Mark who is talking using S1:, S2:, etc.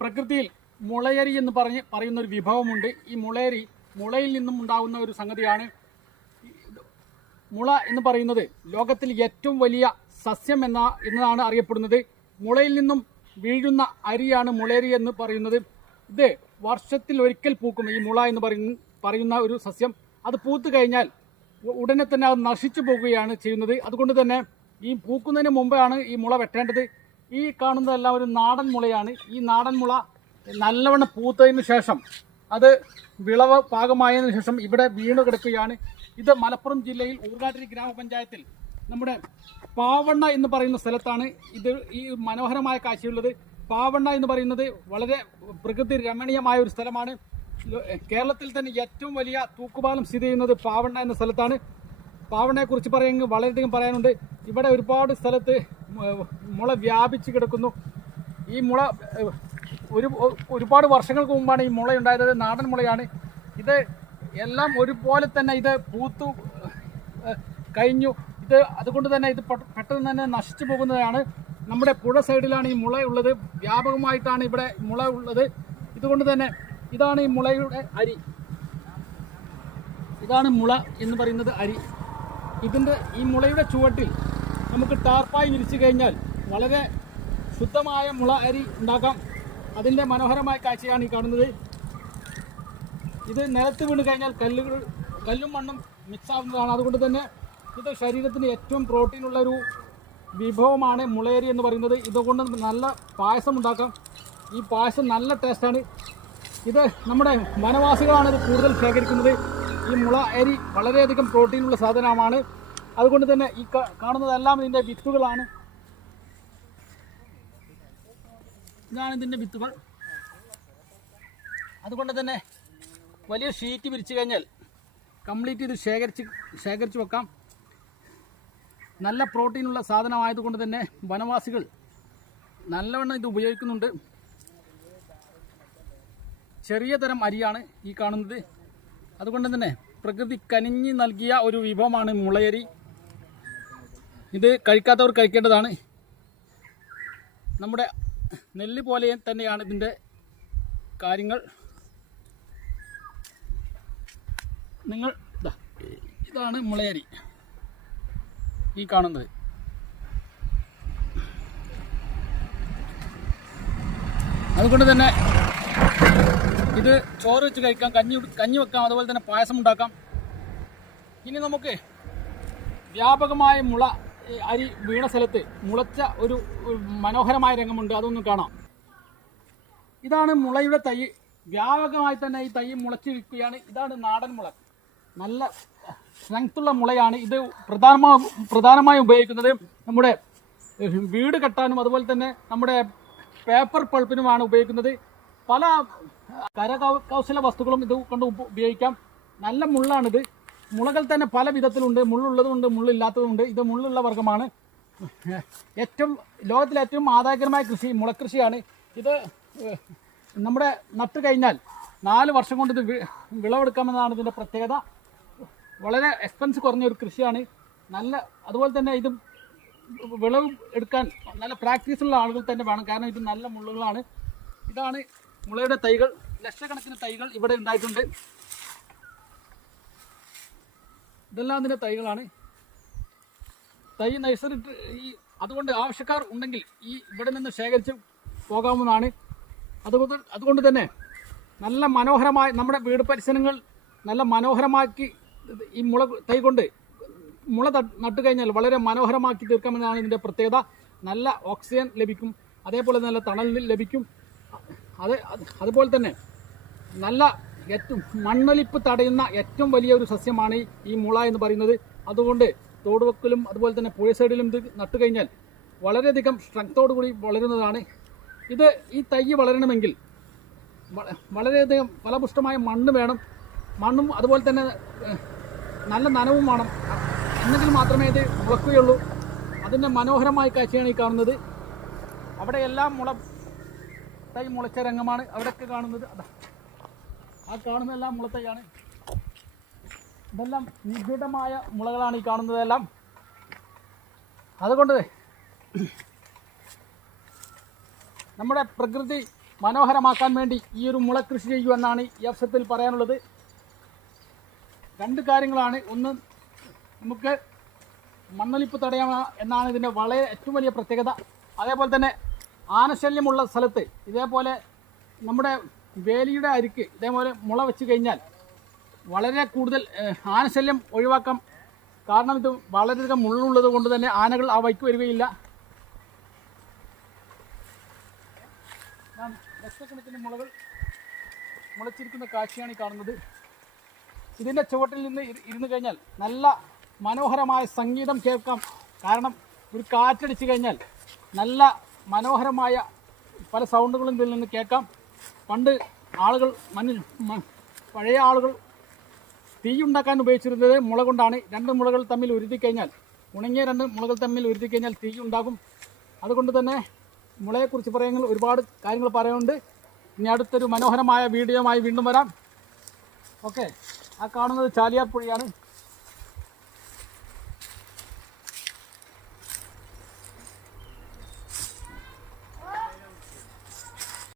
S1: പ്രകൃതിയിൽ മുളയരി എന്ന് പറഞ്ഞ് പറയുന്ന ഒരു വിഭവമുണ്ട്. ഈ മുളയരി മുളയിൽ നിന്നും ഉണ്ടാകുന്ന ഒരു സംഗതിയാണ് മുള എന്ന് പറയുന്നത്. ലോകത്തിൽ ഏറ്റവും വലിയ സസ്യം എന്ന എന്നതാണ് അറിയപ്പെടുന്നത്. മുളയിൽ നിന്നും വീഴുന്ന അരിയാണ് മുളയരി എന്ന് പറയുന്നത്. ഇത് വർഷത്തിൽ ഒരിക്കൽ പൂക്കും. ഈ മുള എന്ന് പറയുന്ന പറയുന്ന ഒരു സസ്യം. അത് പൂത്തു കഴിഞ്ഞാൽ ഉടനെ തന്നെ അത് നശിച്ചു പോകുകയാണ് ചെയ്യുന്നത്. അതുകൊണ്ട് തന്നെ ഈ പൂക്കുന്നതിന് മുമ്പാണ് ഈ മുള വെട്ടേണ്ടത്. ഈ കാണുന്നതെല്ലാം ഒരു നാടൻ മുളയാണ്. ഈ നാടൻ മുള നല്ലവണ്ണം പൂത്തതിന് ശേഷം അത് വിളവ് പാകമായതിനു ശേഷം ഇവിടെ വീണ് കിടക്കുകയാണ്. ഇത് മലപ്പുറം ജില്ലയിൽ ഊർഗാട്ടിരി ഗ്രാമപഞ്ചായത്തിൽ നമ്മുടെ പാവണ്ണ എന്ന് പറയുന്ന സ്ഥലത്താണ് ഇത് ഈ മനോഹരമായ കാഴ്ചയുള്ളത്. പാവണ്ണ എന്ന് പറയുന്നത് വളരെ പ്രകൃതി രമണീയമായ ഒരു സ്ഥലമാണ്. കേരളത്തിൽ തന്നെ ഏറ്റവും വലിയ തൂക്കുപാലം സ്ഥിതി ചെയ്യുന്നത് പാവണ്ണ എന്ന സ്ഥലത്താണ്. പാവണ്ണയെക്കുറിച്ച് പറയുമെങ്കിൽ വളരെയധികം പറയാനുണ്ട്. ഇവിടെ ഒരുപാട് സ്ഥലത്ത് മുള വ്യാപിച്ച് കിടക്കുന്നു. ഈ മുള ഒരു ഒരുപാട് വർഷങ്ങൾക്ക് മുമ്പാണ് ഈ മുള ഉണ്ടായത് നാടൻ മുളയാണ്. ഇത് എല്ലാം ഒരുപോലെ തന്നെ ഇത് പൂത്തു കഴിഞ്ഞു. ഇത് അതുകൊണ്ട് തന്നെ ഇത് പെട്ടെന്ന് തന്നെ നശിച്ചു പോകുന്നതാണ്. നമ്മുടെ പുഴ സൈഡിലാണ് ഈ മുള ഉള്ളത്. വ്യാപകമായിട്ടാണ് ഇവിടെ മുള ഉള്ളത്. ഇതുകൊണ്ട് തന്നെ ഇതാണ് ഈ മുളയുടെ അരി. ഇതാണ് മുള എന്ന് പറയുന്നത് അരി. ഇതിന്റെ ഈ മുളയുടെ ചുവട്ടിൽ നമുക്ക് ടാർപ്പായി വിരിച്ചു കഴിഞ്ഞാൽ വളരെ ശുദ്ധമായ മുള അരി ഉണ്ടാക്കാം. അതിന്റെ മനോഹരമായ കാഴ്ചയാണ് ഈ കാണുന്നത്. ഇത് നിലത്ത് വീണ് കഴിഞ്ഞാൽ കല്ലുകൾ കല്ലും മണ്ണും മിക്സ് ആവുന്നതാണ്. അതുകൊണ്ട് തന്നെ ഇത് ശരീരത്തിന് ഏറ്റവും പ്രോട്ടീനുള്ള ഒരു വിഭവമാണ് മുളയരി എന്ന് പറയുന്നത്. ഇതുകൊണ്ട് നല്ല പായസം ഉണ്ടാക്കാം. ഈ പായസം നല്ല ടേസ്റ്റാണ് ഇത് നമ്മുടെ വനവാസികളാണ് ഇത് കൂടുതൽ ശേഖരിക്കുന്നത്. ഈ മുള അരി വളരെയധികം പ്രോട്ടീനുള്ള സാധനമാണ്. അതുകൊണ്ട് തന്നെ ഈ കാണുന്നതെല്ലാം ഇതിന്റെ വിത്തുകളാണ്. ഇതാണ് ഇതിന്റെ വിത്തുകൾ. അതുകൊണ്ട് തന്നെ വലിയ ഷീറ്റ് വിരിച്ചു കഴിഞ്ഞാൽ കംപ്ലീറ്റ് ഇത് ശേഖരിച്ച് ശേഖരിച്ച് വെക്കാം. നല്ല പ്രോട്ടീനുള്ള സാധനമായതുകൊണ്ട് തന്നെ വനവാസികൾ നല്ലവണ്ണം ഇത് ഉപയോഗിക്കുന്നുണ്ട്. ചെറിയ തരം അരിയാണ് ഈ കാണുന്നത്. അതുകൊണ്ട് തന്നെ പ്രകൃതി കനിഞ്ഞ് നൽകിയ ഒരു വിഭവമാണ് മുളയരി. ഇത് കഴിക്കാത്തവർ കഴിക്കേണ്ടതാണ്. നമ്മുടെ നെല്ല് പോലെ തന്നെയാണ് ഇതിന്റെ കാര്യങ്ങൾ. നിങ്ങൾ ഇതാണ് മുളയരി. ഈ കാണുന്നത്. അതുകൊണ്ട് തന്നെ ഇത് ചോറ് വെച്ച് കഴിക്കാം കഞ്ഞി കഞ്ഞി വെക്കാം അതുപോലെ തന്നെ പായസം ഉണ്ടാക്കാം. ഇനി നമുക്ക് വ്യാപകമായ മുള അരി വീണ സ്ഥലത്ത് മുളച്ച ഒരു മനോഹരമായ രംഗമുണ്ട്. അതൊന്നും കാണാം. ഇതാണ് മുളയുടെ തൈ. വ്യാപകമായി തന്നെ ഈ തൈ മുളച്ചിരിക്കുകയാണ് ഇതാണ് നാടൻ മുള. നല്ല സ്ട്രെങ്ത്തുള്ള മുളയാണ്. ഇത് പ്രധാനമാ പ്രധാനമായും ഉപയോഗിക്കുന്നത് നമ്മുടെ വീട് കെട്ടാനും അതുപോലെ തന്നെ നമ്മുടെ പേപ്പർ പൾപ്പിനുമാണ് ഉപയോഗിക്കുന്നത്. പല കരകൗശല കൗശല വസ്തുക്കളും ഇത് കൊണ്ട് ഉപ- ഉപയോഗിക്കാം. നല്ല മുള്ളാണിത്. മുളകൾ തന്നെ പല വിധത്തിലുണ്ട്. മുള്ളുള്ളതുണ്ട് മുള്ളില്ലാത്തതുണ്ട്. ഇത് മുള്ളുള്ള വർഗമാണ്. ഏറ്റവും ലോകത്തിലെ ഏറ്റവും ആദായകരമായ കൃഷി മുളകൃഷിയാണ്. ഇത് നമ്മുടെ നട്ടു കഴിഞ്ഞാൽ നാല് വർഷം കൊണ്ട് ഇത് വിളവെടുക്കാമെന്നാണ് ഇതിന്റെ പ്രത്യേകത. വളരെ എക്സ്പെൻസ് കുറഞ്ഞ ഒരു കൃഷിയാണ്. നല്ല അതുപോലെ തന്നെ ഇത് വിളവ് എടുക്കാൻ നല്ല പ്രാക്ടീസ് ഉള്ള ആളുകൾ തന്നെ വേണം. കാരണം ഇത് നല്ല മുള്ളുകളാണ്. ഇതാണ് മുളയുടെ തൈകൾ. ലക്ഷക്കണക്കിന് തൈകൾ ഇവിടെ ഉണ്ടായിട്ടുണ്ട്. ഇതെല്ലാം അതിന്റെ തൈകളാണ്. തൈ നഴ്സറിട്ട് ഈ അതുകൊണ്ട് ആവശ്യക്കാർ ഉണ്ടെങ്കിൽ ഈ ഇവിടെ നിന്ന് ശേഖരിച്ച് പോകാവുന്നതാണ്. അതുകൊണ്ട് അതുകൊണ്ട് തന്നെ നല്ല മനോഹരമായ നമ്മുടെ വീട് പരിസരങ്ങൾ നല്ല മനോഹരമാക്കി ഈ മുള തൈ കൊണ്ട് മുള നട്ടു കഴിഞ്ഞാൽ വളരെ മനോഹരമാക്കി തീർക്കാമെന്നാണ് ഇതിന്റെ പ്രത്യേകത. നല്ല ഓക്സിജൻ ലഭിക്കും. അതേപോലെ നല്ല തണൽ ലഭിക്കും. അത് അതുപോലെ തന്നെ നല്ല ഏറ്റവും മണ്ണൊലിപ്പ് തടയുന്ന ഏറ്റവും വലിയ ഒരു സസ്യമാണ് ഈ- മുള എന്ന് പറയുന്നത്. അതുകൊണ്ട് തോടുവക്കലും അതുപോലെ തന്നെ പുഴ സൈഡിലും ഇത് നട്ടു കഴിഞ്ഞാൽ വളരെയധികം സ്ട്രെങ്തോടു കൂടി വളരുന്നതാണ്. ഇത് ഈ തൈ വളരണമെങ്കിൽ വളരെയധികം ഫലപുഷ്ടമായ മണ്ണ് വേണം. മണ്ണും അതുപോലെ തന്നെ നല്ല നനവും വേണം. എന്നെങ്കിൽ മാത്രമേ ഇത് മുളക്കുകയുള്ളൂ. അതിന്റെ മനോഹരമായ കാഴ്ചയാണ് ഈ കാണുന്നത്. അവിടെ എല്ലാം മുള തൈ മുളച്ച രംഗമാണ് അവിടെയൊക്കെ കാണുന്നത്. അതാ. ആ കാണുന്നതെല്ലാം മുളത്തൈയാണ്. ഇതെല്ലാം നിബിഡമായ മുളകളാണ് ഈ കാണുന്നതെല്ലാം. അതുകൊണ്ട് നമ്മുടെ പ്രകൃതി മനോഹരമാക്കാൻ വേണ്ടി ഈ ഒരു മുള കൃഷി ചെയ്യൂ ഈ അവസരത്തിൽ പറയാനുള്ളത്. രണ്ട് കാര്യങ്ങളാണ്. ഒന്ന് നമുക്ക് മണ്ണൊലിപ്പ് തടയാം എന്നാണ് ഇതിന്റെ വളരെ ഏറ്റവും വലിയ പ്രത്യേകത. അതേപോലെ തന്നെ ആനശല്യമുള്ള സ്ഥലത്ത് ഇതേപോലെ നമ്മുടെ വേലിയുടെ അരിക്ക് ഇതേപോലെ മുള വെച്ച് കഴിഞ്ഞാൽ വളരെ കൂടുതൽ ആനശല്യം ഒഴിവാക്കാം. കാരണം ഇത് വളരെയധികം മുള്ളുള്ളത് കൊണ്ട് തന്നെ ആനകൾ ആ വൈക്ക് വരികയില്ല. ലക്ഷക്കണക്കിന് മുളകൾ. മുളച്ചിരിക്കുന്ന കാഴ്ചയാണ് ഈ കാണുന്നത്. ഇതിന്റെ ചുവട്ടിൽ നിന്ന് ഇരു- ഇരുന്ന് കഴിഞ്ഞാൽ നല്ല മനോഹരമായ സംഗീതം കേൾക്കാം. കാരണം ഒരു കാറ്റടിച്ച് കഴിഞ്ഞാൽ നല്ല മനോഹരമായ പല സൗണ്ടുകളും ഇതിൽ നിന്ന് കേൾക്കാം. പണ്ട് ആളുകൾ മനു പഴയ ആളുകൾ തീയുണ്ടാക്കാൻ ഉപയോഗിച്ചിരുന്നത് മുള കൊണ്ടാണ്. രണ്ട് മുളകൾ തമ്മിൽ ഉരുത്തി കഴിഞ്ഞാൽ ഉണങ്ങിയ രണ്ട് മുളകൾ തമ്മിൽ ഉരുത്തി കഴിഞ്ഞാൽ തീ ഉണ്ടാകും. അതുകൊണ്ട് തന്നെ മുളയെക്കുറിച്ച് പറയുന്ന ഒരുപാട് കാര്യങ്ങൾ പറയാനുണ്ട്. ഇനി അടുത്തൊരു മനോഹരമായ വീഡിയോമായി വീണ്ടും വരാം. ഓക്കെ. ആ കാണുന്നത് ചാലിയാർ പുഴയാണ്